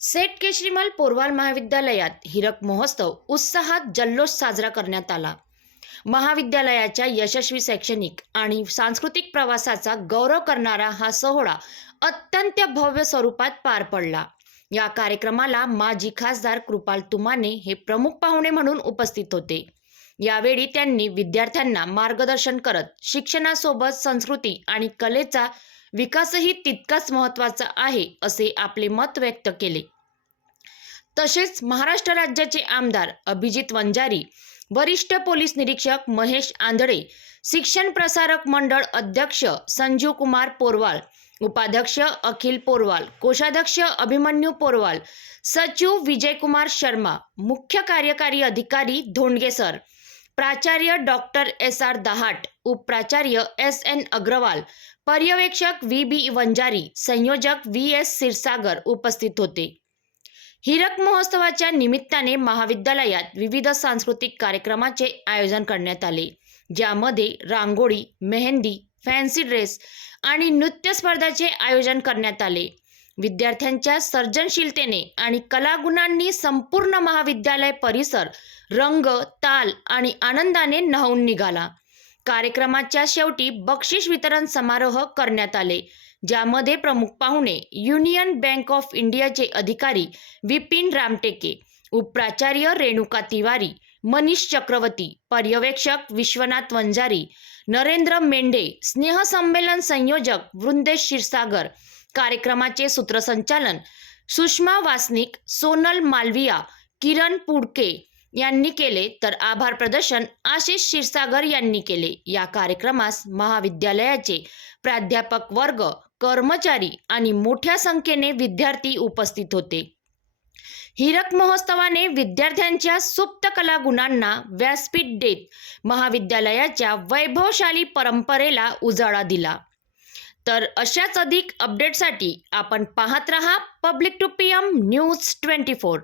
सेठ केशरीमल पोरवाल महाविद्यालयात हिरक महोत्सव उत्साहात जल्लोष साजरा करण्यात आला। महाविद्यालयाच्या यशस्वी शैक्षणिक आणि सांस्कृतिक प्रवासाचा गौरव करणारा हा सोहळा अत्यंत भव्य स्वरूपात पार पडला। या कार्यक्रमाला माजी खासदार कृपाल तुमाने हे प्रमुख पाहुणे म्हणून उपस्थित होते। यावेळी त्यांनी विद्यार्थ्यांना मार्गदर्शन करत शिक्षणासोबत संस्कृती आणि कलेचा विकासही तितकाच महत्त्वाचा आहे असे आपले मत व्यक्त केले। तसेच महाराष्ट्र राज्याचे आमदार अभिजित वंजारी, वरिष्ठ पोलीस निरीक्षक महेश आंधळे, शिक्षण प्रसारक मंडळ अध्यक्ष संजीव कुमार पोरवाल, उपाध्यक्ष अखिल पोरवाल, कोषाध्यक्ष अभिमन्यू पोरवाल, सचिव विजयकुमार शर्मा, मुख्य कार्यकारी अधिकारी धोंडगे सर, प्राचार्य डॉक्टर SR दहाट, उपप्राचार्य SN अग्रवाल, पर्यवेक्षक VB वंजारी, संयोजक VS क्षीरसागर उपस्थित होते। हिरक महोत्सवाच्या निमित्ताने महाविद्यालयात विविध सांस्कृतिक कार्यक्रमाचे आयोजन करण्यात आले, ज्यामध्ये रांगोळी, मेहंदी, फॅन्सी ड्रेस आणि नृत्य स्पर्धाचे आयोजन करण्यात आले। विद्यार्थ्यांच्या सर्जनशीलतेने आणि कलागुणांनी संपूर्ण महाविद्यालय परिसर रंग, ताल आणि आनंदाने न्हाऊन निघाला। कार्यक्रमाच्या शेवटी बक्षीस वितरण समारोह करण्यात आले, ज्यामध्ये प्रमुख पाहुणे युनियन बँक ऑफ इंडियाचे अधिकारी विपिन रामटेके, उपप्राचार्य रेणुका तिवारी, मनीष चक्रवर्ती, पर्यवेक्षक विश्वनाथ वंजारी, नरेंद्र मेंढे, स्नेहसंमेलन संयोजक वृंदेश क्षीरसागर, कार्यक्रमाचे सूत्रसंचालन सुषमा वासनिक, सोनल मालविया, किरण पुडके यांनी केले, तर आभार प्रदर्शन आशिष क्षीरसागर यांनी केले। या कार्यक्रमास महाविद्यालयाचे प्राध्यापक वर्ग, कर्मचारी आणि मोठ्या संख्येने विद्यार्थी उपस्थित होते। हिरक महोत्सवाने विद्यार्थ्यांच्या सुप्त कलागुणांना व्यासपीठ देत महाविद्यालयाच्या वैभवशाली परंपरेला उजाळा दिला। तर अशाच अधिक अपडेटसाठी आपण पाहत रहा पब्लिक टू PM न्यूज 24।